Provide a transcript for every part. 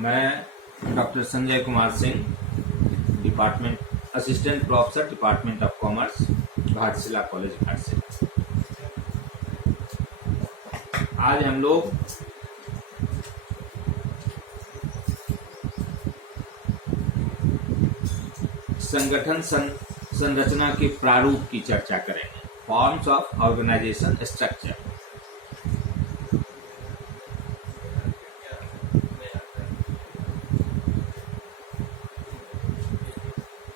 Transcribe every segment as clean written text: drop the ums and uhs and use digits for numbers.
मैं doctor Sanjay Kumar Singh, department assistant professor, department of commerce, Ghatshila college, Ghatshila. आज हम लोग संगठन संरचना के प्रारूप की चर्चा करेंगे। Forms of organisation structure.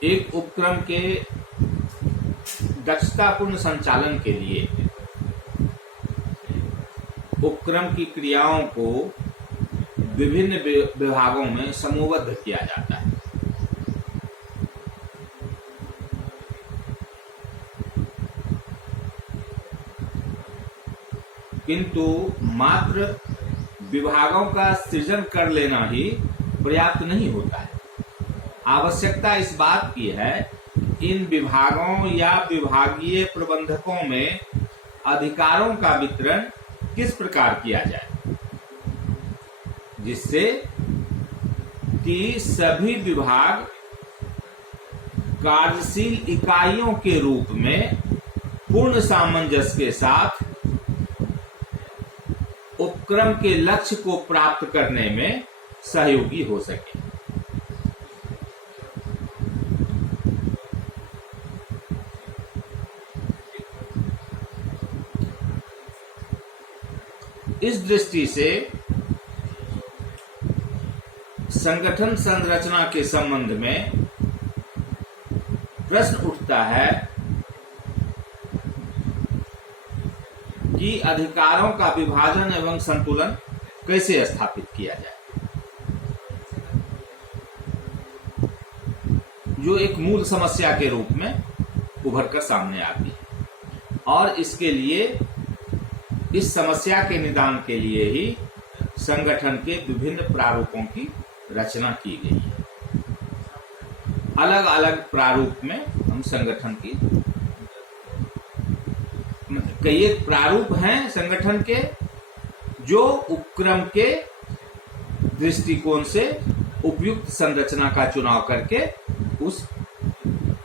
एक उपक्रम के दक्षतापूर्ण संचालन के लिए उपक्रम की क्रियाओं को विभिन्न विभागों में समूहबद्ध किया जाता है। किंतु मात्र विभागों का सृजन कर लेना ही पर्याप्त नहीं होता है। आवश्यकता इस बात की है इन विभागों या विभागीय प्रबंधकों में अधिकारों का वितरण किस प्रकार किया जाए, जिससे कि सभी विभाग कार्यशील इकाइयों के रूप में पूर्ण सामंजस्य के साथ उपक्रम के लक्ष्य को प्राप्त करने में सहयोगी हो सके। इस दृष्टि से संगठन संरचना के संबंध में प्रश्न उठता है कि अधिकारों का विभाजन एवं संतुलन कैसे स्थापित किया जाए, जो एक मूल समस्या के रूप में उभर कर सामने आती है। और इसके लिए, इस समस्या के निदान के लिए ही संगठन के विभिन्न प्रारूपों की रचना की गई है। अलग अलग प्रारूप में हम संगठन की कई एक प्रारूप हैं संगठन के, जो उपक्रम के दृष्टिकोण से उपयुक्त संरचना का चुनाव करके उस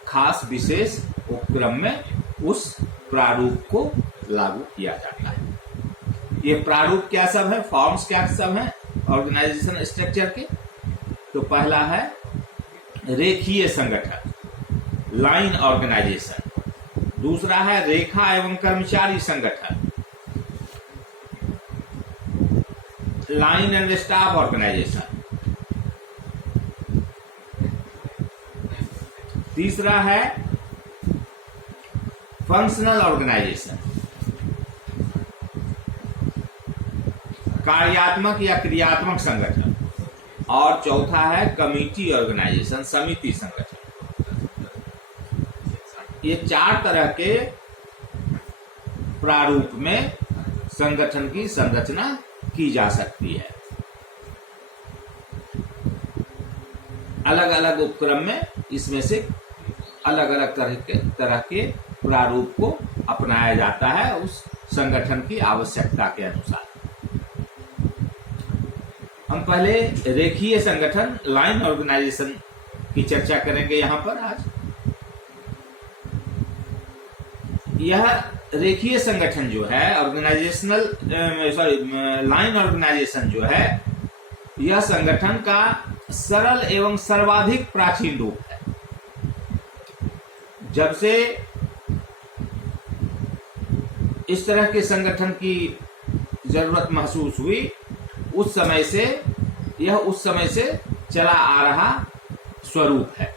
खास विशेष उपक्रम में उस प्रारूप को लागू किया जाता है। ये प्रारूप क्या सब है, फॉर्म्स क्या सब हैं ऑर्गेनाइजेशन स्ट्रक्चर के? तो पहला है रेखीय संगठन, लाइन ऑर्गेनाइजेशन। दूसरा है रेखा एवं कर्मचारी संगठन, लाइन एंड स्टाफ ऑर्गेनाइजेशन। तीसरा है फंक्शनल ऑर्गेनाइजेशन, कार्यात्मक या क्रियात्मक संगठन। और चौथा है कमिटी ऑर्गेनाइजेशन, समिति संगठन। ये चार तरह के प्रारूप में संगठन की संरचना की जा सकती है। अलग अलग उपक्रम में इसमें से अलग अलग तरह के प्रारूप को अपनाया जाता है उस संगठन की आवश्यकता के अनुसार। हम पहले रेखीय संगठन, लाइन ऑर्गेनाइजेशन की चर्चा करेंगे यहां पर आज। यह रेखीय संगठन जो है, लाइन ऑर्गेनाइजेशन जो है, यह संगठन का सरल एवं सर्वाधिक प्राचीन रूप है। जब से इस तरह के संगठन की जरूरत महसूस हुई, उस समय से चला आ रहा स्वरूप है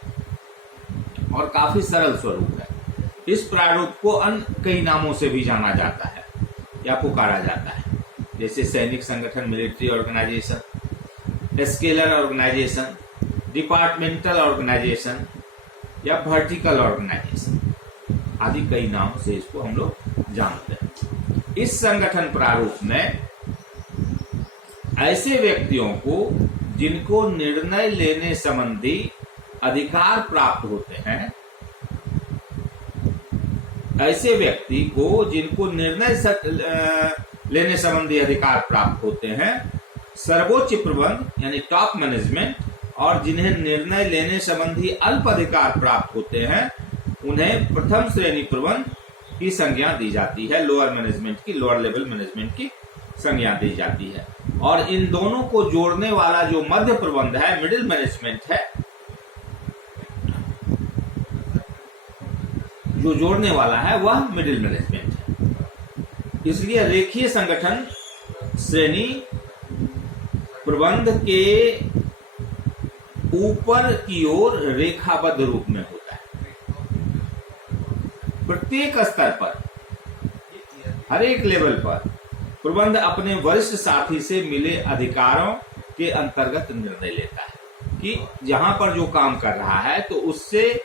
और काफी सरल स्वरूप है। इस प्रारूप को अन्य कई नामों से भी जाना जाता है या पुकारा जाता है, जैसे सैनिक संगठन, military organisation, scalar organisation, departmental organisation या वर्टिकल ऑर्गेनाइजेशन आदि कई नाम से इसको हम लोग जानते हैं। इस संगठन प्रारूप में ऐसे व्यक्तियों को जिनको निर्णय लेने संबंधी अधिकार प्राप्त होते हैं, ऐसे व्यक्ति को जिनको निर्णय लेने संबंधी अधिकार प्राप्त होते हैं, सर्वोच्च प्रबंध यानी टॉप मैनेजमेंट और जिन्हें निर्णय लेने संबंधी अल्प अधिकार प्राप्त होते हैं उन्हें प्रथम श्रेणी प्रबंध की संज्ञा दी जाती है। लोअर मैनेजमेंट की, लोअर लेवल मैनेजमेंट की संज्ञा दी जाती है। और इन दोनों को जोड़ने वाला जो मध्य प्रबंध है, मिडिल मैनेजमेंट है, जो जोड़ने वाला है वह मिडिल मैनेजमेंट है। इसलिए रेखीय संगठन श्रेणी प्रबंध के ऊपर की ओर रेखाबद्ध रूप में होता है। प्रत्येक स्तर पर, हर एक लेवल पर प्रबंध अपने वरिष्ठ साथी से मिले अधिकारों के अंतर्गत निर्णय लेता है कि जहां पर जो काम कर रहा है तो उससे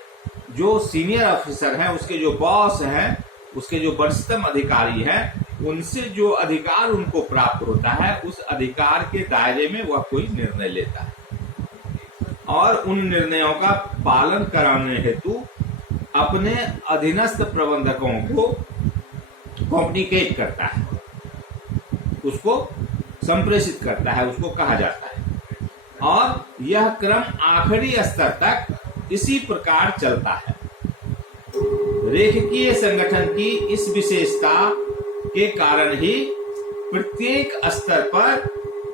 जो सीनियर ऑफिसर है, उसके जो बॉस हैं, उसके जो वरिष्ठतम अधिकारी हैं, उनसे जो अधिकार उनको प्राप्त होता है उस अधिकार के दायरे में वह कोई निर्णय लेता है और उन निर्णयों का पालन कराने हेतु अपने अधीनस्थ प्रबंधकों को कम्युनिकेट करता है, उसको संप्रेषित करता है, उसको कहा जाता है। और यह क्रम आखिरी स्तर तक इसी प्रकार चलता है। रेखीय संगठन की इस विशेषता के कारण ही प्रत्येक स्तर पर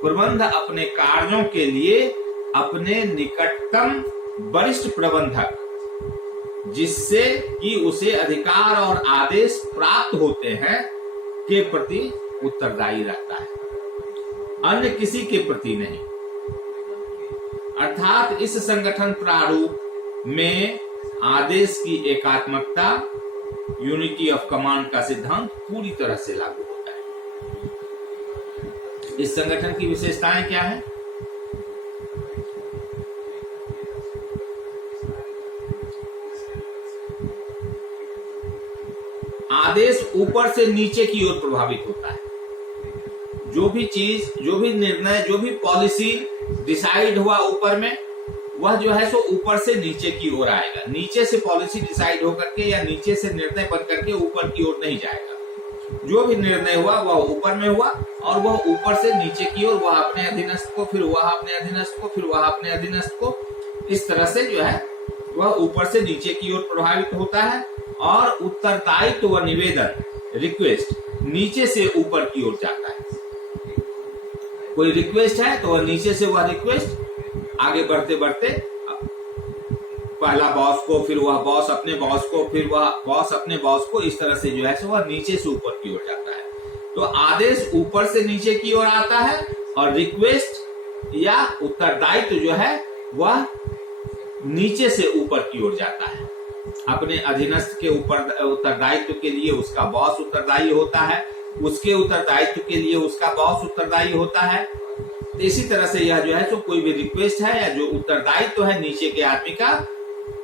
प्रबंध अपने कार्यों के लिए अपने निकटतम वरिष्ठ प्रबंधक, जिससे कि उसे अधिकार और आदेश प्राप्त होते हैं, के प्रति उत्तरदायी रहता है, अन्य किसी के प्रति नहीं। अर्थात इस संगठन प्रारूप में आदेश की एकात्मकता, यूनिटी ऑफ कमांड का सिद्धांत पूरी तरह से लागू होता है। इस संगठन की विशेषताएं क्या है? आदेश ऊपर से नीचे की ओर प्रभावित होता है। जो भी चीज, जो भी निर्णय, जो भी पॉलिसी डिसाइड हुआ ऊपर में, वह जो है सो ऊपर से नीचे की ओर आएगा। नीचे से पॉलिसी डिसाइड होकर के या नीचे से निर्णय बन करके ऊपर की ओर नहीं जाएगा। जो भी निर्णय हुआ वह ऊपर में हुआ और वह ऊपर से नीचे की ओर, वह अपने अधीनस्थ को, फिर वह अपने अधीनस्थ को, फिर वह अपने अधीनस्थ को, इस तरह से जो है वह ऊपर से नीचे की ओर प्रभावित होता है। और उत्तरदायित्व व निवेदन, रिक्वेस्ट, नीचे से ऊपर की ओर जाता है। कोई रिक्वेस्ट है तो वह नीचे से वह रिक्वेस्ट आगे बढ़ते बढ़ते पहला बॉस को, फिर वह बॉस अपने बॉस को, फिर वह बॉस अपने बॉस को, इस तरह से जो है सो वह नीचे से ऊपर की ओर जाता है। तो आदेश ऊपर से नीचे की ओर आता है और रिक्वेस्ट या उत्तरदायित्व जो है वह नीचे से ऊपर की ओर जाता है। अपने अधीनस्थ के ऊपर उत्तरदायित्व के लिए उसका बॉस उत्तरदायी होता है, उसके उत्तरदायित्व के लिए उसका बॉस उत्तरदायी होता है। इसी तरह से यह जो है तो कोई भी रिक्वेस्ट है या जो उत्तरदायित्व है नीचे के आदमी का,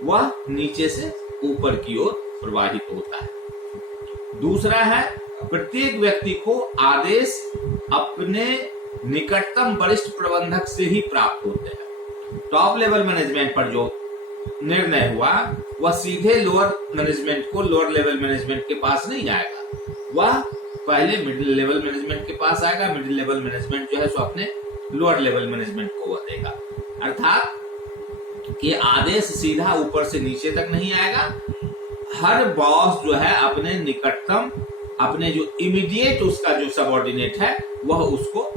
वह नीचे से ऊपर की ओर प्रवाहित होता है। दूसरा है, प्रत्येक व्यक्ति को आदेश अपने निकटतम वरिष्ठ प्रबंधक से ही प्राप्त होते हैं। टॉप लेवल मैनेजमेंट पर जो निर्णय हुआ वह सीधे लोअर मैनेजमेंट को, लोअर लेवल मैनेजमेंट के पास नहीं जाएगा, वह पहले मिडिल लेवल मैनेजमेंट के पास आएगा। मिडिल लेवल मैनेजमेंट जो है सो अपने लोअर लेवल मैनेजमेंट को वह देगा। अर्थात कि आदेश सीधा ऊपर से नीचे तक नहीं आएगा। हर बॉस जो है अपने निकटतम, अपने जो इमीडिएट उसका जो सबऑर्डिनेट है वह उसको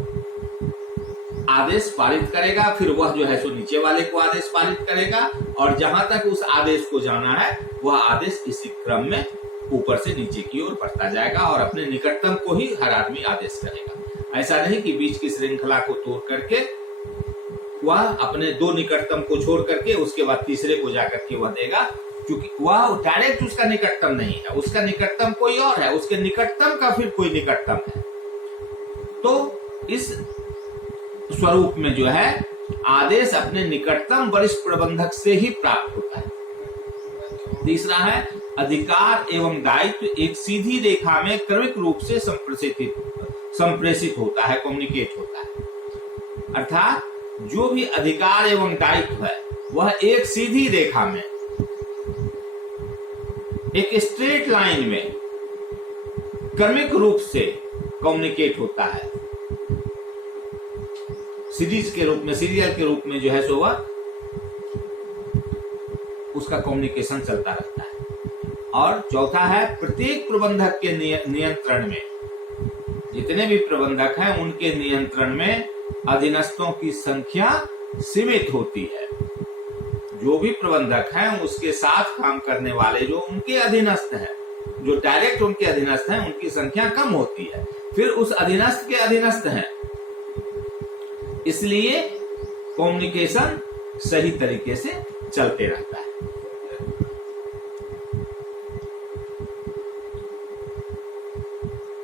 आदेश पारित करेगा, फिर वह जो है सो नीचे वाले को आदेश पारित करेगा और जहां तक उस आदेश को जाना है वह आदेश इसी क्रम में ऊपर से नीचे की ओर बढ़ता जाएगा और अपने निकटतम को ही हर आदमी आदेश करेगा। ऐसा नहीं कि बीच की श्रृंखला को तोड़ करके वह अपने दो निकटतम को छोड़ करके उसके बाद तीसरे को जाकर के वह देगा, क्योंकि वह डायरेक्ट उसका निकटतम नहीं है, उसका निकटतम कोई और है, उसके निकटतम का फिर कोई निकटतम है। तो इस स्वरूप में जो है आदेश अपने निकटतम वरिष्ठ प्रबंधक से ही प्राप्त होता है। तीसरा है, अधिकार एवं दायित्व एक सीधी रेखा में क्रमिक रूप से संप्रेषित होता है, कम्युनिकेट होता है। अर्थात जो भी अधिकार एवं दायित्व है वह एक सीधी रेखा में, एक स्ट्रेट लाइन में क्रमिक रूप से कम्युनिकेट होता है। सीरीज के रूप में, सीरियल के रूप में जो है सो वह उसका कम्युनिकेशन चलता रहता है। और चौथा है प्रत्येक प्रबंधक के नियंत्रण में, जितने भी प्रबंधक हैं उनके नियंत्रण में अधीनस्थों की संख्या सीमित होती है। जो भी प्रबंधक हैं उसके साथ काम करने वाले जो उनके अधीनस्थ हैं, जो डायरेक्ट उनके अधीनस्थ हैं, उनकी संख्या कम होती है। फिर उस अधीनस्थ के अधीनस्थ हैं, इसलिए कम्युनिकेशन सही तरीके से चलते रहता है।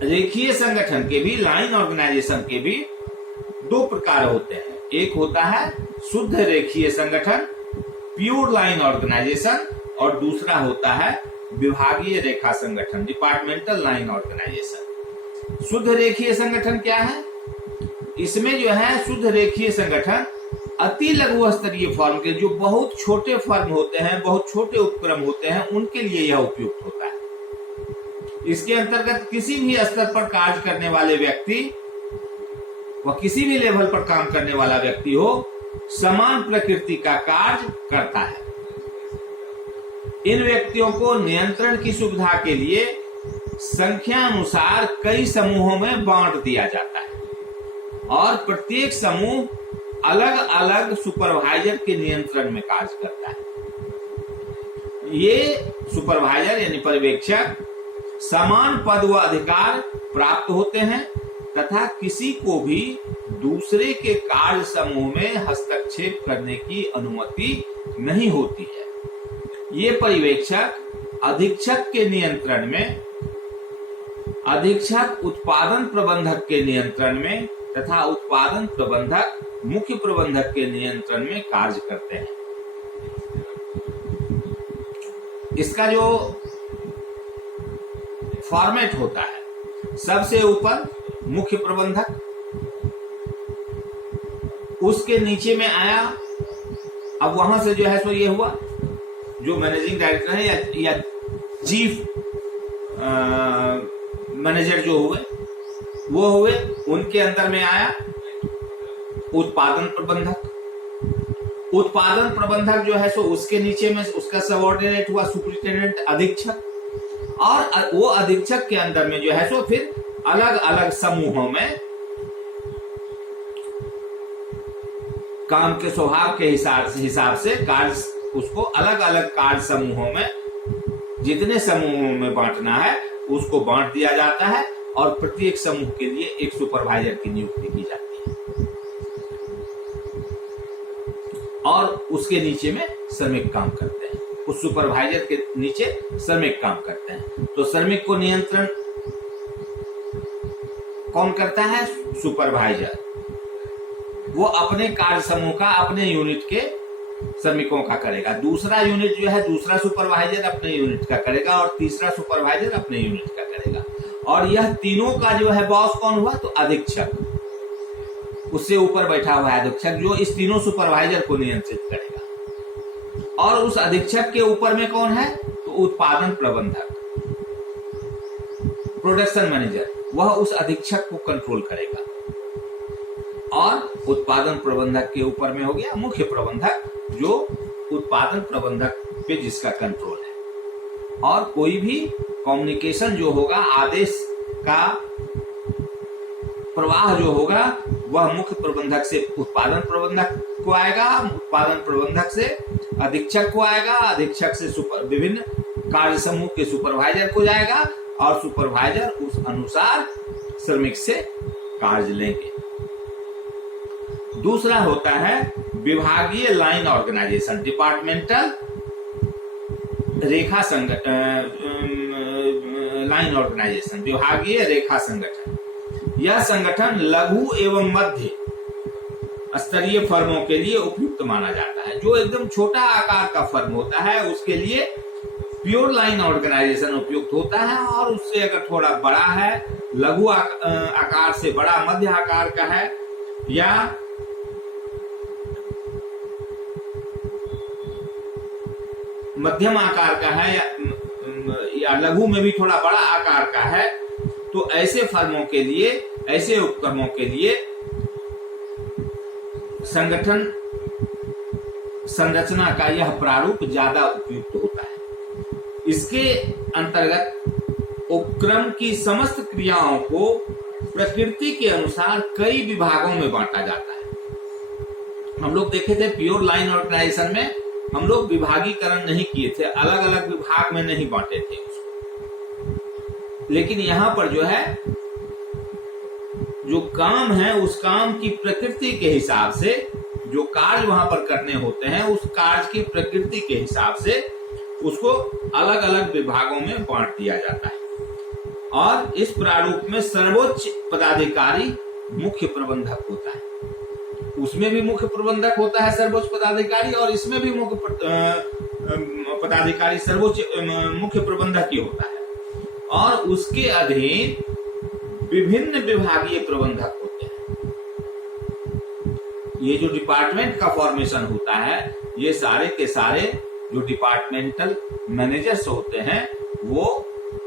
रेखीय संगठन के भी, लाइन ऑर्गेनाइजेशन के भी दो प्रकार होते हैं। एक होता है शुद्ध रेखीय संगठन, प्योर लाइन ऑर्गेनाइजेशन, और दूसरा होता है विभागीय रेखा संगठन, डिपार्टमेंटल लाइन ऑर्गेनाइजेशन। शुद्ध रेखीय संगठन क्या है? इसमें जो है शुद्ध रेखीय संगठन अति लघु स्तरीय फर्म के, जो बहुत छोटे फर्म होते हैं, बहुत छोटे उपक्रम होते हैं, उनके लिए यह उपयुक्त होता है। इसके अंतर्गत किसी भी स्तर पर कार्य करने वाले व्यक्ति व किसी भी लेवल पर काम करने वाला व्यक्ति हो, समान प्रकृति का कार्य करता है। इन व्यक्तियों को नियंत्रण की सुविधा के लिए संख्या अनुसार कई समूहों में बांट दिया जाता है और प्रत्येक समूह अलग अलग सुपरवाइजर के नियंत्रण में कार्य करता है। ये सुपरवाइजर यानी पर्यवेक्षक समान पद व अधिकार प्राप्त होते हैं तथा किसी को भी दूसरे के कार्य समूह में हस्तक्षेप करने की अनुमति नहीं होती है। ये पर्यवेक्षक अधीक्षक के नियंत्रण में, अधीक्षक उत्पादन प्रबंधक के नियंत्रण में तथा उत्पादन प्रबंधक मुख्य प्रबंधक के नियंत्रण में कार्य करते हैं। इसका जो फॉर्मेट होता है, सबसे ऊपर मुख्य प्रबंधक, उसके नीचे में आया, अब वहां से जो है सो ये हुआ जो मैनेजिंग डायरेक्टर है या चीफ मैनेजर जो हुए वो हुए, उनके अंदर में आया उत्पादन प्रबंधक। उत्पादन प्रबंधक जो है सो उसके नीचे में उसका सबऑर्डिनेट हुआ सुपरिटेंडेंट अधीक्षक, और वो अधीक्षक के अंदर में जो है सो फिर अलग अलग समूहों में काम के स्वभाव के हिसाब से कार्य, उसको अलग अलग कार्य समूहों में, जितने समूहों में बांटना है उसको बांट दिया जाता है और प्रत्येक समूह के लिए एक सुपरवाइजर की नियुक्ति की जाती है और उसके नीचे में श्रमिक काम करते हैं। उस सुपरवाइजर के नीचे श्रमिक काम करते हैं। तो श्रमिक को नियंत्रण कौन करता है? सुपरवाइजर। वो अपने कार्य समूह का, अपने यूनिट के श्रमिकों का करेगा। दूसरा यूनिट जो है, दूसरा सुपरवाइजर अपने यूनिट का करेगा और तीसरा सुपरवाइजर अपने यूनिट का करेगा। और यह तीनों का जो है बॉस कौन हुआ? तो अधीक्षक, उससे ऊपर बैठा हुआ है अधीक्षक, जो इस तीनों सुपरवाइजर को नियंत्रित करेगा। और उस अधीक्षक के ऊपर में कौन है? तो उत्पादन प्रबंधक, प्रोडक्शन मैनेजर, वह उस अधीक्षक को कंट्रोल करेगा। और उत्पादन प्रबंधक के ऊपर में हो गया मुख्य प्रबंधक, जो उत्पादन प्रबंधक पे जिसका कंट्रोल है। और कोई भी कम्युनिकेशन जो होगा, आदेश का प्रवाह जो होगा, वह मुख्य प्रबंधक से उत्पादन प्रबंधक को आएगा, उत्पादन प्रबंधक से अधीक्षक को आएगा, अधीक्षक से विभिन्न कार्य समूह के सुपरवाइजर को जाएगा और सुपरवाइजर उस अनुसार श्रमिक से कार्य लेंगे। दूसरा होता है विभागीय लाइन ऑर्गेनाइजेशन, डिपार्टमेंटल रेखा लाइन ऑर्गेनाइजेशन, विभागीय रेखा संगठन। यह संगठन लघु एवं मध्य स्तरीय फर्मों के लिए उपयुक्त माना जाता है। जो एकदम छोटा आकार का फर्म होता है उसके लिए प्योर लाइन ऑर्गेनाइजेशन उपयुक्त होता है, और उससे अगर थोड़ा बड़ा है, लघु आकार से बड़ा, मध्य आकार का है या मध्यम आकार का है या लघु में भी थोड़ा बड़ा आकार का है, तो ऐसे फर्मों के लिए, ऐसे उपक्रमों के लिए संगठन संरचना का यह प्रारूप ज्यादा उपयुक्त होता है। इसके अंतर्गत उपक्रम की समस्त क्रियाओं को प्रकृति के अनुसार कई विभागों में बांटा जाता है। हम लोग देखे थे प्योर लाइन ऑर्गेनाइजेशन में हम लोग विभागीकरण नहीं किए थे, अलग अलग विभाग में नहीं बांटे थे उसको। लेकिन यहाँ पर जो है जो काम है उस काम की प्रकृति के हिसाब से जो कार्य वहां पर करने होते हैं उस कार्य की प्रकृति के हिसाब से उसको अलग अलग विभागों में बांट दिया जाता है। और इस प्रारूप में सर्वोच्च पदाधिकारी मुख्य प्रबंधक होता है। उसमें भी मुख्य प्रबंधक होता है सर्वोच्च पदाधिकारी, और इसमें भी मुख्य पदाधिकारी सर्वोच्च मुख्य प्रबंधक ही होता है। और उसके अधीन विभिन्न विभागीय प्रबंधक होते हैं। ये जो डिपार्टमेंट का फॉर्मेशन होता है, ये सारे के सारे जो डिपार्टमेंटल मैनेजर्स होते हैं वो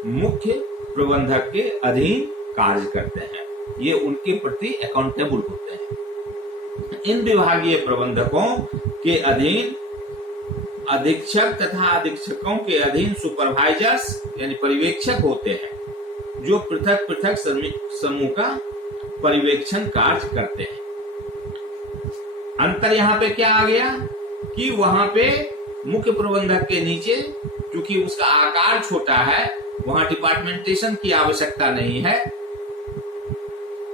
मुख्य प्रबंधक के अधीन कार्य करते हैं। ये उनके प्रति अकाउंटेबल होते हैं। इन विभागीय प्रबंधकों के अधीन अधीक्षक तथा अधीक्षकों के अधीन सुपरवाइजर्स यानी पर्यवेक्षक होते हैं, जो पृथक पृथक समूह का पर्यवेक्षण कार्य करते हैं। अंतर यहाँ पे क्या आ गया कि वहां पे मुख्य प्रबंधक के नीचे क्योंकि उसका आकार छोटा है, वहां डिपार्टमेंटेशन की आवश्यकता नहीं है,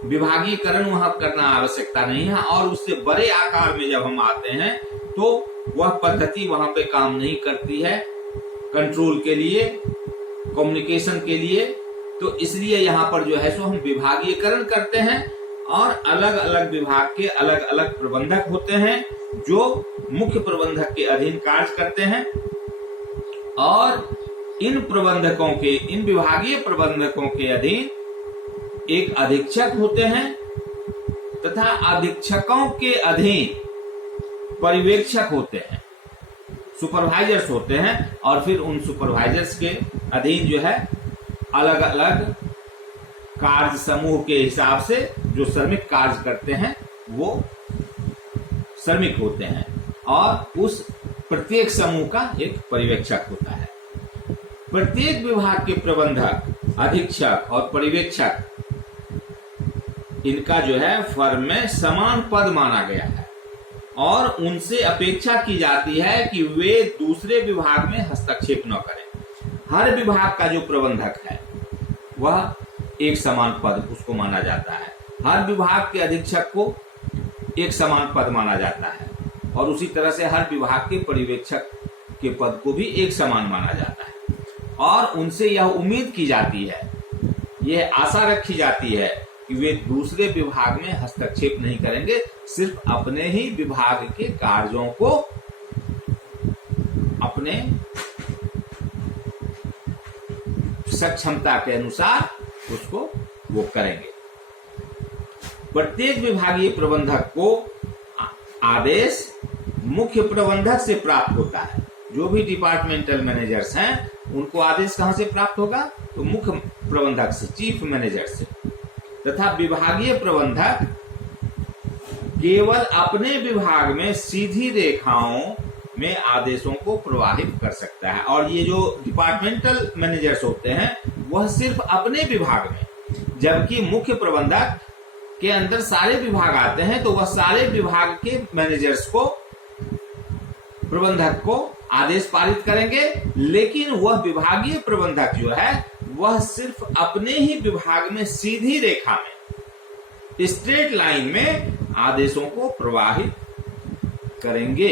विभागीकरण वहां करना आवश्यकता नहीं है। और उससे बड़े आकार में जब हम आते हैं तो वह पद्धति वहां पे काम नहीं करती है कंट्रोल के लिए, कम्युनिकेशन के लिए। तो इसलिए यहाँ पर जो है सो हम विभागीकरण करते हैं और अलग अलग विभाग के अलग अलग प्रबंधक होते हैं जो मुख्य प्रबंधक के अधीन कार्य करते हैं। और इन प्रबंधकों के, इन विभागीय प्रबंधकों के अधीन एक अधीक्षक होते हैं तथा अधीक्षकों के अधीन पर्यवेक्षक होते हैं, सुपरवाइजर्स होते हैं। और फिर उन सुपरवाइजर्स के अधीन जो है अलग अलग कार्य समूह के हिसाब से जो श्रमिक कार्य करते हैं वो श्रमिक होते हैं। और उस प्रत्येक समूह का एक पर्यवेक्षक होता है। प्रत्येक विभाग के प्रबंधक, अधीक्षक और पर्यवेक्षक, इनका जो है फर्म में समान पद माना गया है और उनसे अपेक्षा की जाती है कि वे दूसरे विभाग में हस्तक्षेप न करें। हर विभाग का जो प्रबंधक है वह एक समान पद उसको माना जाता है। हर विभाग के अधीक्षक को एक समान पद माना जाता है और उसी तरह से हर विभाग के पर्यवेक्षक के पद को भी एक समान माना जाता है। और उनसे यह उम्मीद की जाती है, यह आशा रखी जाती है कि वे दूसरे विभाग में हस्तक्षेप नहीं करेंगे, सिर्फ अपने ही विभाग के कार्यों को अपने सक्षमता के अनुसार उसको वो करेंगे। प्रत्येक विभागीय प्रबंधक को आदेश मुख्य प्रबंधक से प्राप्त होता है। जो भी डिपार्टमेंटल मैनेजर्स हैं उनको आदेश कहां से प्राप्त होगा? तो मुख्य प्रबंधक से, चीफ मैनेजर से। तथा विभागीय प्रबंधक केवल अपने विभाग में सीधी रेखाओं में आदेशों को प्रवाहित कर सकता है। और ये जो डिपार्टमेंटल मैनेजर्स होते हैं वह सिर्फ अपने विभाग में, जबकि मुख्य प्रबंधक के अंदर सारे विभाग आते हैं तो वह सारे विभाग के मैनेजर्स को, प्रबंधक को आदेश पारित करेंगे। लेकिन वह विभागीय प्रबंधक जो है वह सिर्फ अपने ही विभाग में सीधी रेखा में, स्ट्रेट लाइन में आदेशों को प्रवाहित करेंगे।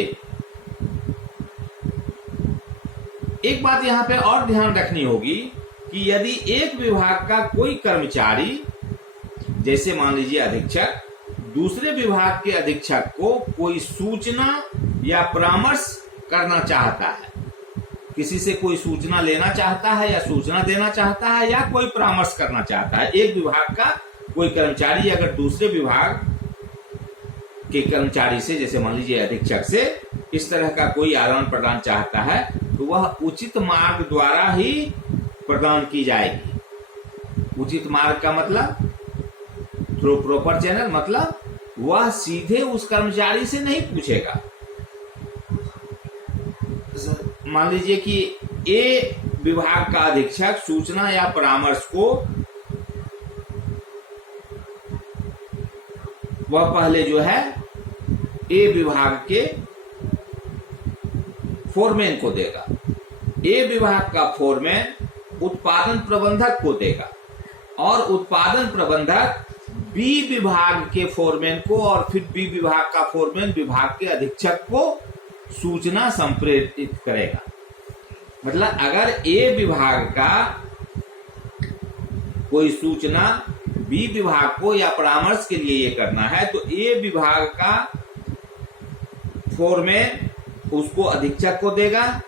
एक बात यहां पे और ध्यान रखनी होगी कि यदि एक विभाग का कोई कर्मचारी, जैसे मान लीजिए अधीक्षक, दूसरे विभाग के अधीक्षक को कोई सूचना या परामर्श करना चाहता है, किसी से कोई सूचना लेना चाहता है या सूचना देना चाहता है या कोई परामर्श करना चाहता है, एक विभाग का कोई कर्मचारी अगर दूसरे विभाग के कर्मचारी से, जैसे मान लीजिए अधीक्षक से, इस तरह का कोई आदान प्रदान चाहता है तो वह उचित मार्ग द्वारा ही प्रदान की जाएगी। उचित मार्ग का मतलब थ्रू प्रॉपर चैनल, मतलब वह सीधे उस कर्मचारी से नहीं पूछेगा। मान लीजिए कि ए विभाग का अधीक्षक सूचना या परामर्श को वह पहले जो है ए विभाग के फोरमैन को देगा। ए विभाग का फोरमैन उत्पादन प्रबंधक को देगा और उत्पादन प्रबंधक बी विभाग के फोरमैन को और फिर बी विभाग का फोरमैन विभाग के अधीक्षक को सूचना संप्रेषित करेगा। मतलब अगर ए विभाग का कोई सूचना बी विभाग को या परामर्श के लिए ये करना है तो ए विभाग का फोरमैन उसको अधीक्षक को देगा,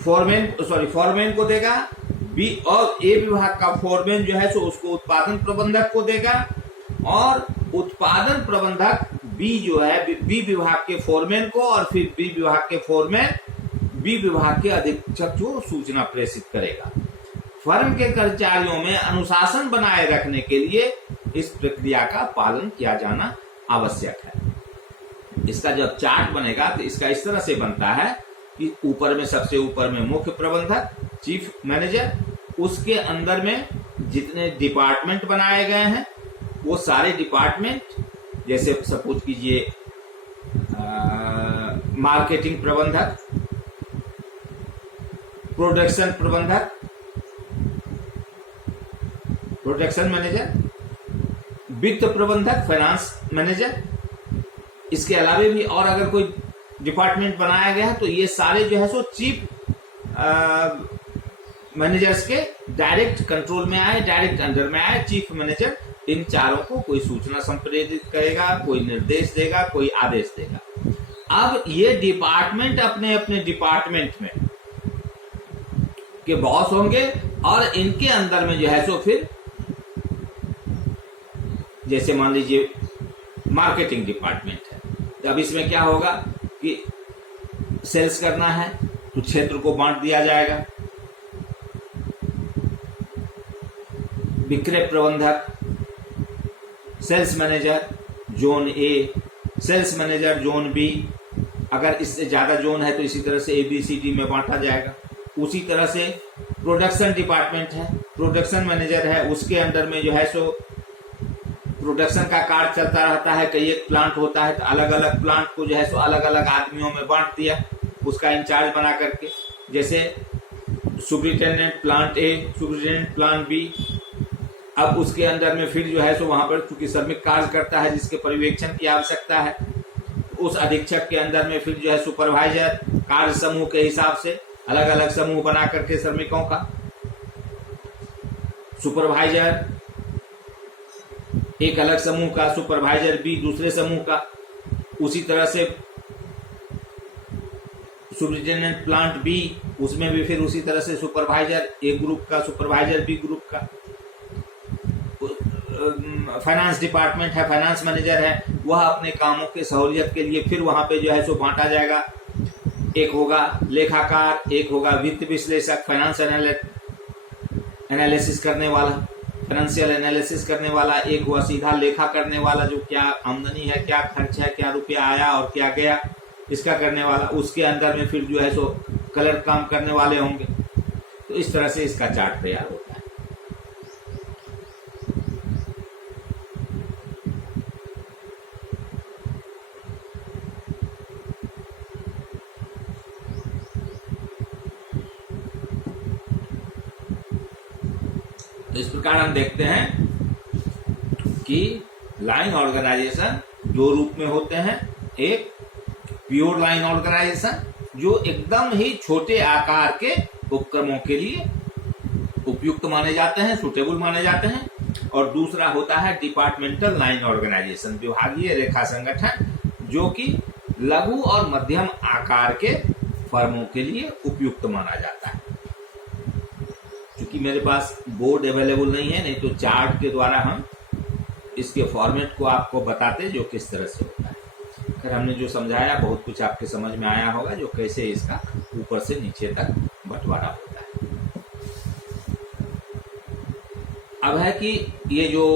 फोरमैन को देगा बी, और ए विभाग का फोरमैन जो है सो उसको उत्पादन प्रबंधक को देगा और उत्पादन प्रबंधक बी जो है बी विभाग के फोरमैन को और फिर बी विभाग के फोरमैन बी विभाग के अधीक्षक को सूचना प्रेषित करेगा। फर्म के कर्मचारियों में अनुशासन बनाए रखने के लिए इस प्रक्रिया का पालन किया जाना आवश्यक है। इसका जब चार्ट बनेगा तो इसका इस तरह से बनता है कि ऊपर में सबसे ऊपर में मुख्य प्रबंधक चीफ मैनेजर, उसके अंदर में जितने डिपार्टमेंट बनाए गए हैं वो सारे डिपार्टमेंट, जैसे सपोज कीजिए मार्केटिंग प्रबंधक, प्रोडक्शन प्रबंधक, प्रोडक्शन मैनेजर, वित्त प्रबंधक, फाइनेंस मैनेजर, इसके अलावा भी और अगर कोई डिपार्टमेंट बनाया गया है तो ये सारे जो है सो चीफ मैनेजर्स के डायरेक्ट कंट्रोल में आए, डायरेक्ट अंडर में आए। चीफ मैनेजर इन चारों को कोई सूचना संप्रेषित करेगा, कोई निर्देश देगा, कोई आदेश देगा। अब ये डिपार्टमेंट अपने अपने डिपार्टमेंट में के बॉस होंगे और इनके अंदर में जो है सो फिर जैसे मान लीजिए मार्केटिंग डिपार्टमेंट है, अब इसमें क्या होगा कि सेल्स करना है तो क्षेत्र को बांट दिया जाएगा। विक्रय प्रबंधक, sales manager zone A, sales manager zone B, अगर इससे ज्यादा जोन है तो इसी तरह से ABCD में बांटा जाएगा। उसी तरह से प्रोडक्शन डिपार्टमेंट है, प्रोडक्शन मैनेजर है, उसके अंदर में जो है सो प्रोडक्शन का कार्य चलता रहता है। कई एक प्लांट होता है तो अलग अलग प्लांट को जो है सो अलग अलग आदमियों में बांट दिया, उसका इंचार्ज बना करके, जैसे superintendent plant A, superintendent plant B. अब उसके अंदर में फिर जो है सो वहां पर चूंकि श्रमिक कार्य करता है जिसके पर्यवेक्षण की आवश्यकता है, उस अधीक्षक के अंदर में फिर जो है सुपरवाइजर कार्य समूह के हिसाब से अलग अलग समूह बना करके श्रमिकों का, सुपरवाइजर एक अलग समूह का, सुपरवाइजर बी दूसरे समूह का। उसी तरह से सुपरिटेंडेंट प्लांट बी, उसमें भी फिर उसी तरह से सुपरवाइजर ए ग्रुप का, सुपरवाइजर बी ग्रुप का। फाइनेंस डिपार्टमेंट है, फाइनेंस मैनेजर है, वह अपने कामों के सहूलियत के लिए फिर वहां पे जो है सो बांटा जाएगा। एक होगा लेखाकार, एक होगा वित्त विश्लेषक, फाइनेंस एनालिसिस करने वाला, फाइनेंशियल एनालिसिस करने वाला, एक हुआ सीधा लेखा करने वाला जो क्या आमदनी है, क्या खर्च है, क्या रुपया आया और क्या गया, इसका करने वाला। उसके अंदर में फिर जो है सो कलर काम करने वाले होंगे। तो इस तरह से इसका चार्ट तैयार होता है। तो इस प्रकार हम देखते हैं कि लाइन ऑर्गेनाइजेशन दो रूप में होते हैं। एक प्योर लाइन ऑर्गेनाइजेशन जो एकदम ही छोटे आकार के उपक्रमों के लिए उपयुक्त माने जाते हैं, सुटेबल माने जाते हैं, और दूसरा होता है डिपार्टमेंटल लाइन ऑर्गेनाइजेशन, विभागीय रेखा संगठन, जो कि लघु और मध्यम आकार के फर्मों के लिए उपयुक्त माना जाता है। क्योंकि मेरे पास बोर्ड अवेलेबल नहीं है, नहीं तो चार्ट के द्वारा हम इसके फॉर्मेट को आपको बताते जो किस तरह से होता है। फिर हमने जो समझाया बहुत कुछ आपके समझ में आया होगा, जो कैसे इसका ऊपर से नीचे तक बंटवारा होता है। अब है कि ये जो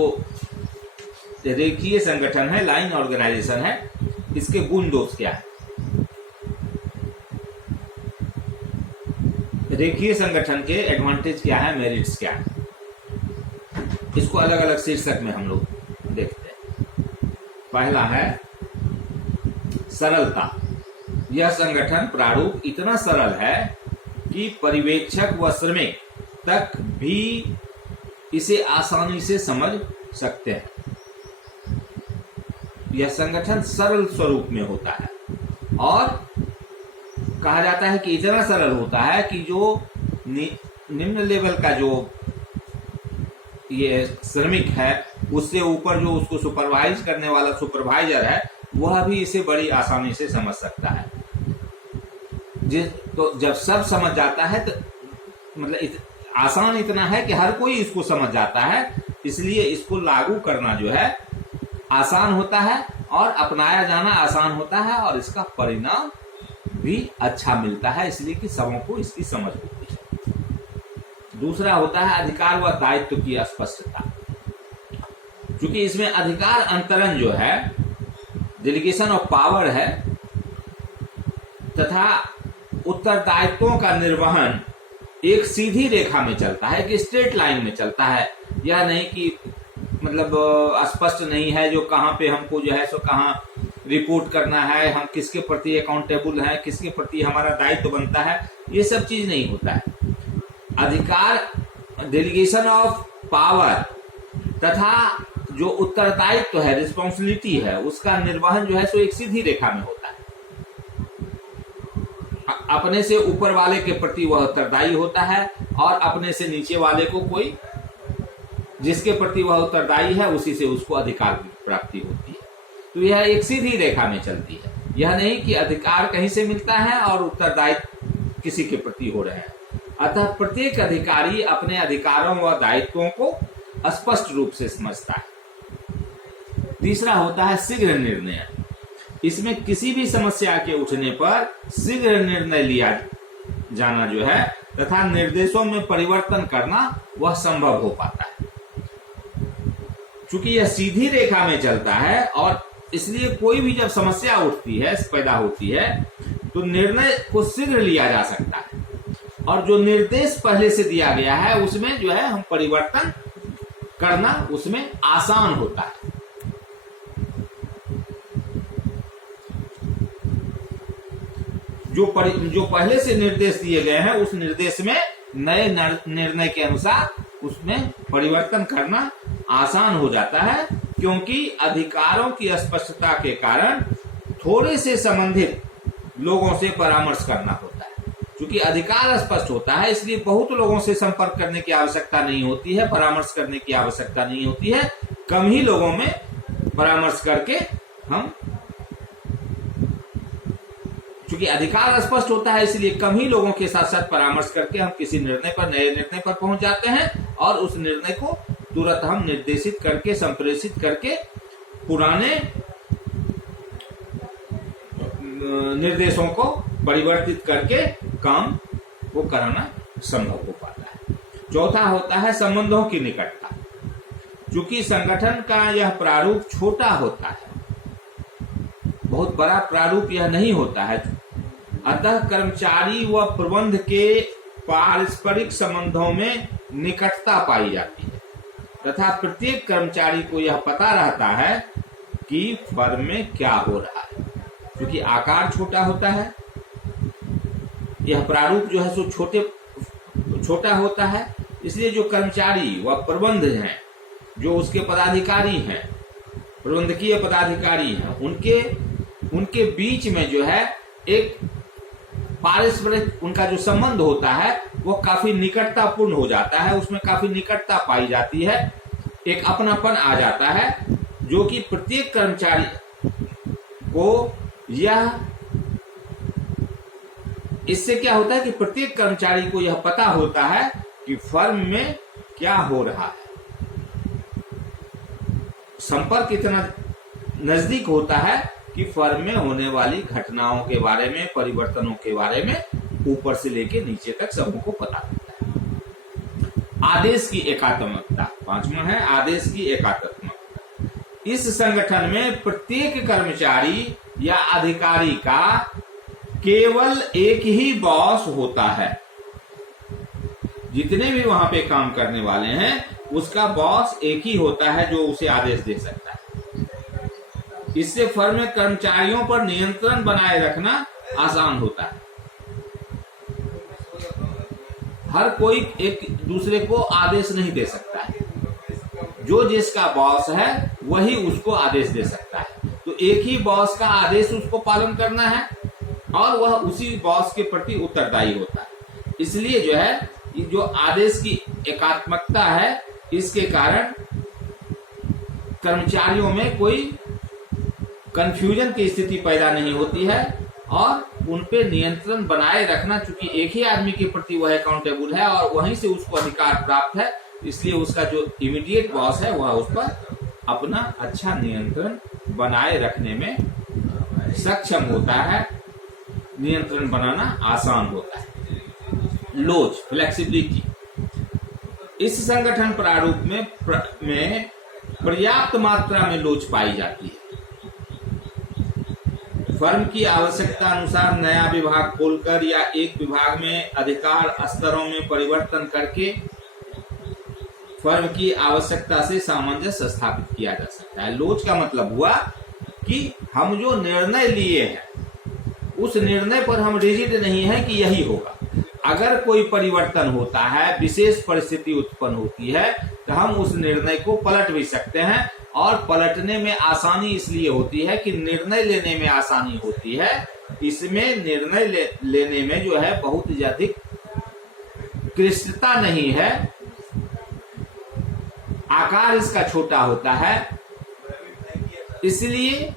रेखीय संगठन है, लाइन ऑर्गेनाइजेशन है, इसके गुण दोष क्या है? रेखीय संगठन के एडवांटेज क्या है, मेरिट्स क्या है, इसको अलग अलग शीर्षक में हम लोग देखते हैं। पहला है सरलता। यह संगठन प्रारूप इतना सरल है कि पर्यवेक्षक व श्रमिक तक भी इसे आसानी से समझ सकते हैं। यह संगठन सरल स्वरूप में होता है और कहा जाता है कि इतना सरल होता है कि जो निम्न लेवल का जो ये श्रमिक है, उससे ऊपर जो उसको सुपरवाइज करने वाला सुपरवाइजर है, वह भी इसे बड़ी आसानी से समझ सकता है। तो जब सब समझ जाता है तो मतलब आसान इतना है कि हर कोई इसको समझ जाता है, इसलिए इसको लागू करना जो है आसान होता है और अपनाया जाना आसान होता है और इसका परिणाम भी अच्छा मिलता है, इसलिए कि सबों को इसकी समझ होती है। दूसरा होता है अधिकार व दायित्व की स्पष्टता। क्योंकि इसमें अधिकार अंतरण जो है, डेलीगेशन ऑफ पावर है, तथा उत्तरदायित्वों का निर्वहन एक सीधी रेखा में चलता है, कि स्ट्रेट लाइन में चलता है। यह नहीं कि मतलब स्पष्ट नहीं है जो कहाँ पे हमको जो है सो कहाँ रिपोर्ट करना है, हम किसके प्रति अकाउंटेबल हैं, किसके प्रति हमारा दायित्व बनता है, ये सब चीज नहीं होता है। अधिकार, डेलीगेशन ऑफ पावर तथा जो उत्तरदायित्व है, रिस्पॉन्सिबिलिटी है, उसका निर्वहन जो है सो एक सीधी रेखा में होता है। अपने से ऊपर वाले के प्रति वह उत्तरदायी होता है और अपने से नीचे वाले को कोई जिसके प्रति वह उत्तरदायी है उसी से उसको अधिकार की प्राप्ति होती है। तो यह एक सीधी रेखा में चलती है। यह नहीं कि अधिकार कहीं से मिलता है और उत्तरदायित्व किसी के प्रति हो रहे हैं। अतः प्रत्येक अधिकारी अपने अधिकारों व दायित्वों को स्पष्ट रूप से समझता है। तीसरा होता है शीघ्र निर्णय। इसमें किसी भी समस्या के उठने पर शीघ्र निर्णय लिया जाना जो है तथा निर्देशों में परिवर्तन करना वह संभव हो पाता है। चूंकि यह सीधी रेखा में चलता है और इसलिए कोई भी जब समस्या उठती है, पैदा होती है, तो निर्णय को शीघ्र लिया जा सकता है और जो निर्देश पहले से दिया गया है उसमें जो है हम परिवर्तन करना उसमें आसान होता है। जो पहले से निर्देश दिए गए हैं उस निर्देश में नए निर्णय के अनुसार उसमें परिवर्तन करना आसान हो जाता है, क्योंकि अधिकारों की स्पष्टता के कारण थोड़े से संबंधित लोगों से परामर्श करना होता है। क्योंकि अधिकार स्पष्ट होता है इसलिए बहुत लोगों से संपर्क करने की आवश्यकता नहीं होती है, परामर्श करने की आवश्यकता नहीं होती है। कम ही लोगों में परामर्श करके हम, क्योंकि अधिकार स्पष्ट होता है इसलिए कम ही लोगों के साथ साथ परामर्श करके हम किसी निर्णय पर, नए निर्णय पर पहुंच जाते हैं और उस निर्णय को तुरंत हम निर्देशित करके, संप्रेषित करके पुराने निर्देशों को परिवर्तित करके काम को कराना संभव हो पाता है। चौथा होता है संबंधों की निकटता। चूंकि संगठन का यह प्रारूप छोटा होता है, बहुत बड़ा प्रारूप यह नहीं होता है, अतः कर्मचारी व प्रबंध के पारस्परिक संबंधों में निकटता पाई जाती है तथा प्रत्येक कर्मचारी को यह पता रहता है कि फर्म में क्या हो रहा है। क्योंकि आकार छोटा होता है, यह प्रारूप जो है सो छोटा होता है, इसलिए जो कर्मचारी व प्रबंध हैं, जो उसके पदाधिकारी हैं, प्रबंधकीय पदाधिकारी हैं, उनके बीच में जो है एक पारस्परिक उनका जो संबंध होता है वो काफी निकटतापूर्ण हो जाता है, उसमें काफी निकटता पाई जाती है, एक अपनापन आ जाता है, जो कि प्रत्येक कर्मचारी को यह, इससे क्या होता है कि प्रत्येक कर्मचारी को यह पता होता है कि फर्म में क्या हो रहा है। संपर्क इतना नजदीक होता है कि फर्म में होने वाली घटनाओं के बारे में, परिवर्तनों के बारे में ऊपर से लेके नीचे तक सबको पता होता है। आदेश की एकात्मकता, पांचवा है आदेश की एकात्मकता। इस संगठन में प्रत्येक कर्मचारी या अधिकारी का केवल एक ही बॉस होता है। जितने भी वहां पे काम करने वाले हैं उसका बॉस एक ही होता है जो उसे आदेश दे सकता है। इससे फर्म में कर्मचारियों पर नियंत्रण बनाए रखना आसान होता है। हर कोई एक दूसरे को आदेश नहीं दे सकता है, जो जिसका बॉस है वही उसको आदेश दे सकता है। तो एक ही बॉस का आदेश उसको पालन करना है और वह उसी बॉस के प्रति उत्तरदायी होता है। इसलिए जो है जो आदेश की एकात्मकता है, इसके कारण कर्मचारियों में कोई कंफ्यूजन की स्थिति पैदा नहीं होती है और उन पे नियंत्रण बनाए रखना, चूंकि एक ही आदमी के प्रति वह अकाउंटेबल है और वहीं से उसको अधिकार प्राप्त है, इसलिए उसका जो इमीडिएट बॉस है वह उस पर अपना अच्छा नियंत्रण बनाए रखने में सक्षम होता है, नियंत्रण बनाना आसान होता है। लोच, फ्लेक्सिबिलिटी। इस संगठन प्रारूप में पर्याप्त मात्रा में लोच पाई जाती है। फर्म की आवश्यकता अनुसार नया विभाग खोलकर या एक विभाग में अधिकार स्तरों में परिवर्तन करके फर्म की आवश्यकता से सामंजस्य स्थापित किया जा सकता है। लोच का मतलब हुआ कि हम जो निर्णय लिए हैं उस निर्णय पर हम रिजिड नहीं है कि यही होगा। अगर कोई परिवर्तन होता है, विशेष परिस्थिति उत्पन्न होती है, तो हम उस निर्णय को पलट भी सकते हैं और पलटने में आसानी इसलिए होती है कि निर्णय लेने में आसानी होती है। इसमें निर्णय लेने में जो है बहुत अधिक क्लिष्टता नहीं है, आकार इसका छोटा होता है, इसलिए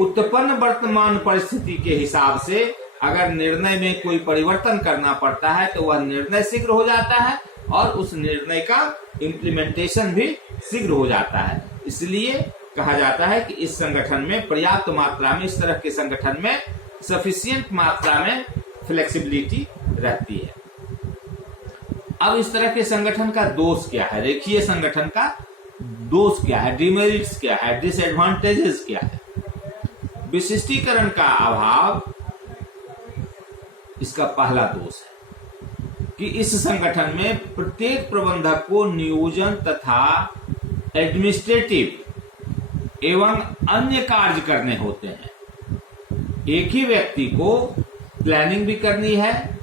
उत्पन्न वर्तमान परिस्थिति के हिसाब से अगर निर्णय में कोई परिवर्तन करना पड़ता है तो वह निर्णय शीघ्र हो जाता है और उस निर्णय का इम्प्लीमेंटेशन भी शीघ्र हो जाता है। इसलिए कहा जाता है कि इस संगठन में पर्याप्त मात्रा में, इस तरह के संगठन में सफिशिएंट मात्रा में फ्लेक्सिबिलिटी रहती है। अब इस तरह के संगठन का दोष क्या है, रेखीय संगठन का दोष क्या है, डिमेरिट्स क्या है, डिसएडवांटेजेस क्या है। विशिष्टीकरण का अभाव इसका पहला दोष है कि इस संगठन में प्रत्येक प्रबंधक को नियोजन तथा एडमिनिस्ट्रेटिव एवं अन्य कार्य करने होते हैं। एक ही व्यक्ति को प्लानिंग भी करनी है,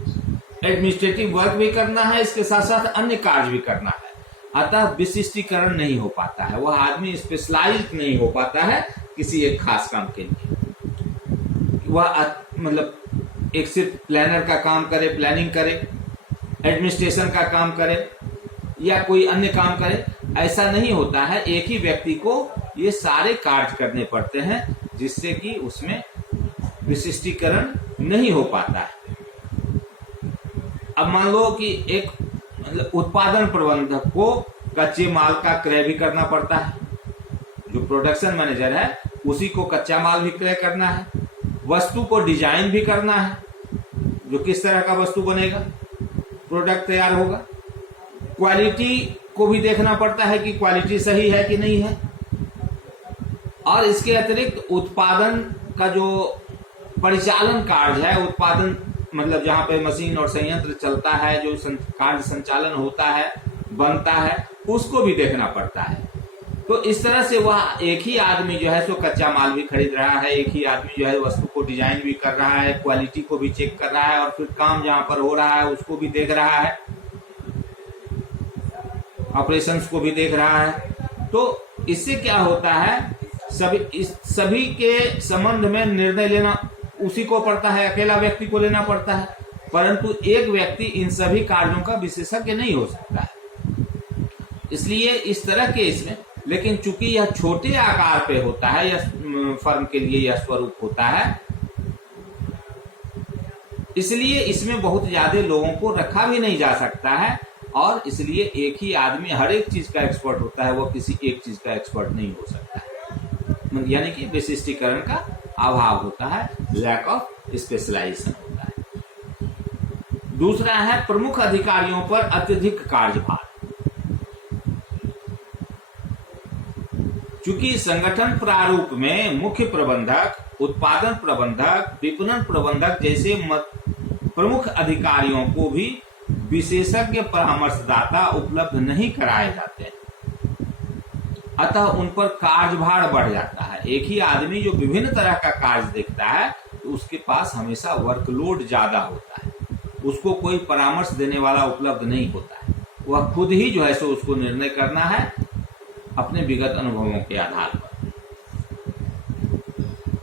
एडमिनिस्ट्रेटिव वर्क भी करना है, इसके साथ साथ अन्य कार्य भी करना है। अतः विशिष्टीकरण नहीं हो पाता है, वह आदमी स्पेशलाइज्ड नहीं हो पाता है किसी एक खास काम के लिए। वह मतलब एक सिर्फ प्लानर का काम करे, प्लानिंग करे, एडमिनिस्ट्रेशन का काम करे या कोई अन्य काम करे, ऐसा नहीं होता है। एक ही व्यक्ति को ये सारे कार्य करने पड़ते हैं, जिससे कि उसमें विशिष्टीकरण नहीं हो पाता है। अब मान लो कि एक मतलब उत्पादन प्रबंधक को कच्चे माल का क्रय भी करना पड़ता है, जो प्रोडक्शन मैनेजर है उसी को कच्चा माल भी क्रय करना है, वस्तु को डिजाइन भी करना है, जो किस तरह का वस्तु बनेगा, प्रोडक्ट तैयार होगा, क्वालिटी को भी देखना पड़ता है कि क्वालिटी सही है कि नहीं है, और इसके अतिरिक्त उत्पादन का जो परिचालन कार्य है, उत्पादन मतलब जहां पे मशीन और संयंत्र चलता है, जो कार्य संचालन होता है, बनता है, उसको भी देखना पड़ता है। तो इस तरह से वह एक ही आदमी जो है सो कच्चा माल भी खरीद रहा है, एक ही आदमी जो है वस्तु को डिजाइन भी कर रहा है, क्वालिटी को भी चेक कर रहा है और फिर काम जहां पर हो रहा है उसको भी देख रहा है, ऑपरेशंस को भी देख रहा है। तो इससे क्या होता है, सभी के संबंध में निर्णय लेना उसी को पड़ता है, अकेला व्यक्ति को लेना पड़ता है, परंतु एक व्यक्ति इन सभी कार्यों का विशेषज्ञ नहीं हो सकता है। इसलिए इस तरह के इसमें, लेकिन चूंकि यह छोटे आकार पे होता है, यह फर्म के लिए यह स्वरूप होता है, इसलिए इसमें बहुत ज्यादा लोगों को रखा भी नहीं जा सकता है और इसलिए एक ही आदमी हर एक चीज का एक्सपर्ट होता है, वो किसी एक चीज का एक्सपर्ट नहीं हो सकता है। यानी कि विशिष्टीकरण का अभाव होता है, लैक ऑफ स्पेशलाइजेशन होता है। दूसरा है प्रमुख अधिकारियों पर अत्यधिक कार्यभार। चूंकि संगठन प्रारूप में मुख्य प्रबंधक, उत्पादन प्रबंधक, विपणन प्रबंधक जैसे प्रमुख अधिकारियों को भी विशेषज्ञ परामर्शदाता उपलब्ध नहीं कराए जाते, अतः उन पर कार्यभार बढ़ जाता है। एक ही आदमी जो विभिन्न तरह का कार्य देखता है तो उसके पास हमेशा वर्कलोड ज्यादा होता है, उसको कोई परामर्श देने वाला उपलब्ध नहीं होता है, वह खुद ही जो है सो उसको निर्णय करना है अपने विगत अनुभवों के आधार पर।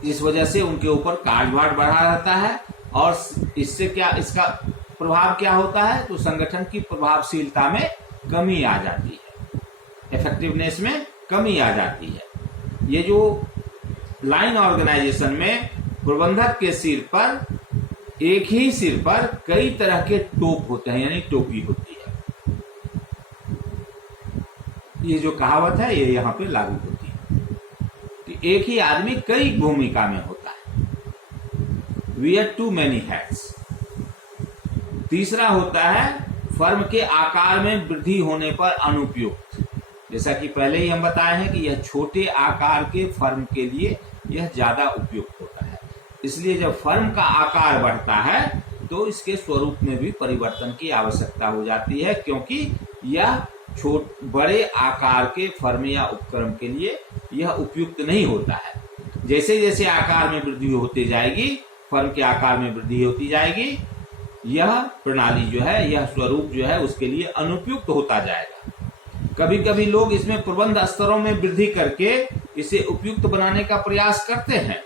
इस वजह से उनके ऊपर कार्यभार बढ़ा रहता है और इससे क्या, इसका प्रभाव क्या होता है, तो संगठन की प्रभावशीलता में कमी आ जाती है, इफेक्टिवनेस में कमी आ जाती है। ये जो लाइन ऑर्गेनाइजेशन में प्रबंधक के सिर पर, एक ही सिर पर कई तरह के टोप होते हैं, यानी टोपी होती है। ये जो कहावत है ये यहाँ पे लागू होती है कि एक ही आदमी कई भूमिका में होता है, wear too many hats। तीसरा होता है फर्म के आकार में वृद्धि होने पर अनुपयुक्त। जैसा कि पहले ही हम बताए हैं कि यह छोटे आकार के फर्म के लिए यह ज्यादा उपयुक्त होता है, इसलिए जब फर्म का आकार बढ़ता है तो इसके स्वरूप में भी परिवर्तन की आवश्यकता हो जाती है, क्योंकि यह बड़े आकार के फर्म या उपक्रम के लिए यह उपयुक्त नहीं होता है। जैसे जैसे आकार में वृद्धि होती जाएगी, फर्म के आकार में वृद्धि होती जाएगी, यह प्रणाली जो है, यह स्वरूप जो है उसके लिए अनुपयुक्त होता जाएगा। कभी कभी लोग इसमें प्रबंध स्तरों में वृद्धि करके इसे उपयुक्त बनाने का प्रयास करते हैं,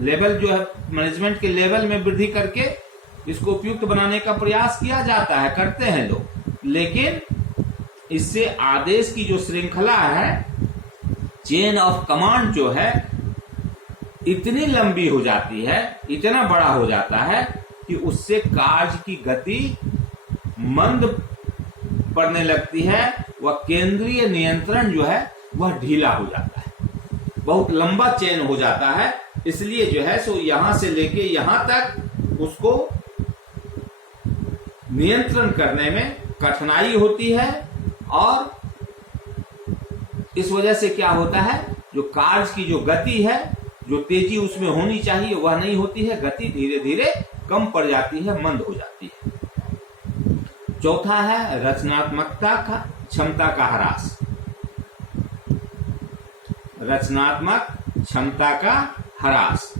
लेवल जो है मैनेजमेंट के लेवल में वृद्धि करके इसको उपयुक्त बनाने का प्रयास किया जाता है, करते हैं लोग, लेकिन इससे आदेश की जो श्रृंखला है, चेन ऑफ कमांड जो है, इतनी लंबी हो जाती है, इतना बड़ा हो जाता है कि उससे कार्य की गति मंद पड़ने लगती है, वह केंद्रीय नियंत्रण जो है वह ढीला हो जाता है, बहुत लंबा चेन हो जाता है। इसलिए जो है सो यहां से लेके यहां तक उसको नियंत्रण करने में कठिनाई होती है, और इस वजह से क्या होता है, जो कार्य की जो गति है, जो तेजी उसमें होनी चाहिए वह नहीं होती है, गति धीरे धीरे कम पड़ जाती है, मंद हो जाती है। चौथा है रचनात्मकता का क्षमता का ह्रास। रचनात्मक क्षमता का ह्रास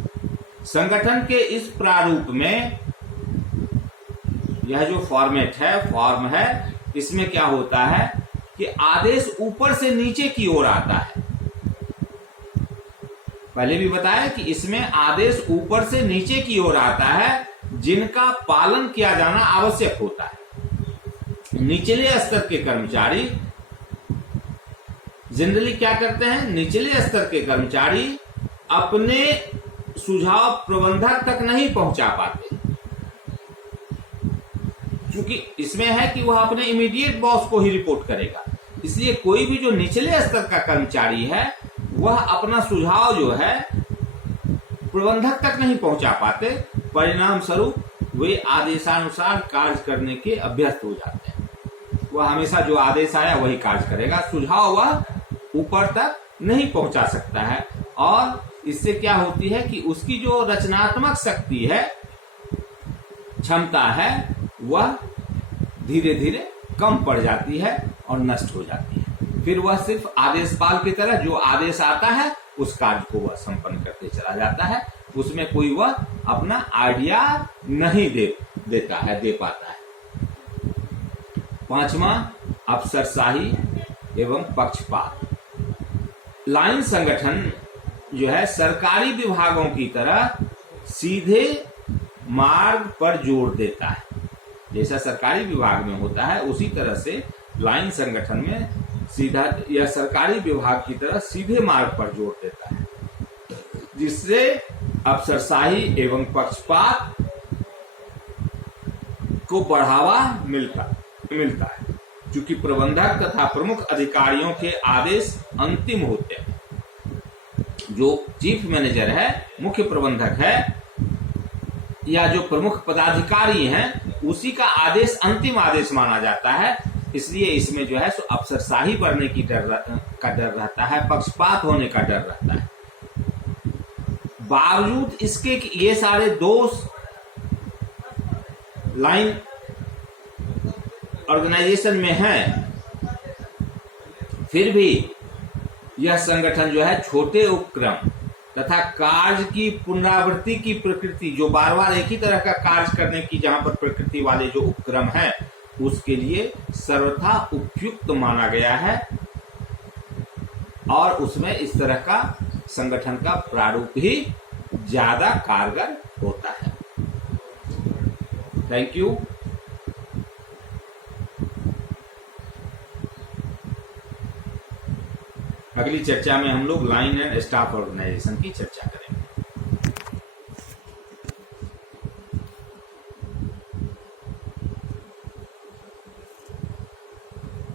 संगठन के इस प्रारूप में, यह जो फॉर्मेट है, फॉर्म है, इसमें क्या होता है कि आदेश ऊपर से नीचे की ओर आता है। पहले भी बताया कि इसमें आदेश ऊपर से नीचे की ओर आता है, जिनका पालन किया जाना आवश्यक होता है। निचले स्तर के कर्मचारी जनरली क्या करते हैं, निचले स्तर के कर्मचारी अपने सुझाव प्रबंधक तक नहीं पहुंचा पाते, क्योंकि इसमें है कि वह अपने इमीडिएट बॉस को ही रिपोर्ट करेगा। इसलिए कोई भी जो निचले स्तर का कर्मचारी है वह अपना सुझाव जो है प्रबंधक तक नहीं पहुंचा पाते, परिणाम स्वरूप वे आदेशानुसार कार्य करने के अभ्यस्त हो जाते हैं। वह हमेशा जो आदेश आया वही कार्य करेगा, सुझाव वह ऊपर तक नहीं पहुंचा सकता है, और इससे क्या होती है कि उसकी जो रचनात्मक शक्ति है, क्षमता है, वह धीरे धीरे कम पड़ जाती है और नष्ट हो जाती है। फिर वह सिर्फ आदेशपाल की तरह जो आदेश आता है उस कार्य को वह संपन्न करते चला जाता है, उसमें कोई वह अपना आइडिया नहीं दे पाता है। पांचवा, अफसरशाही एवं पक्षपात। लाइन संगठन जो है सरकारी विभागों की तरह सीधे मार्ग पर जोर देता है। जैसा सरकारी विभाग में होता है उसी तरह से लाइन संगठन में सीधा या सरकारी विभाग की तरह सीधे मार्ग पर जोर देता है, जिससे अफसरशाही एवं पक्षपात को बढ़ावा मिलता है। क्योंकि प्रबंधक तथा प्रमुख अधिकारियों के आदेश अंतिम होते हैं, जो चीफ मैनेजर है, मुख्य प्रबंधक है, या जो प्रमुख पदाधिकारी हैं, उसी का आदेश अंतिम आदेश माना जाता है। इसलिए इसमें जो है सो अफसरशाही बढ़ने की डर रहता है, पक्षपात होने का डर रहता है। बावजूद इसके कि ये सारे दोष लाइन ऑर्गेनाइजेशन में हैं, फिर भी यह संगठन जो है छोटे उपक्रम तथा कार्य की पुनरावृत्ति की प्रकृति, जो बार बार एक ही तरह का कार्य करने की जहां पर प्रकृति वाले जो उपक्रम हैं, उसके लिए सर्वथा उपयुक्त माना गया है और उसमें इस तरह का संगठन का प्रारूप ही ज्यादा कारगर होता है। Thank you. अगली चर्चा में हम लोग लाइन एंड स्टाफ ऑर्गेनाइजेशन की चर्चा करेंगे।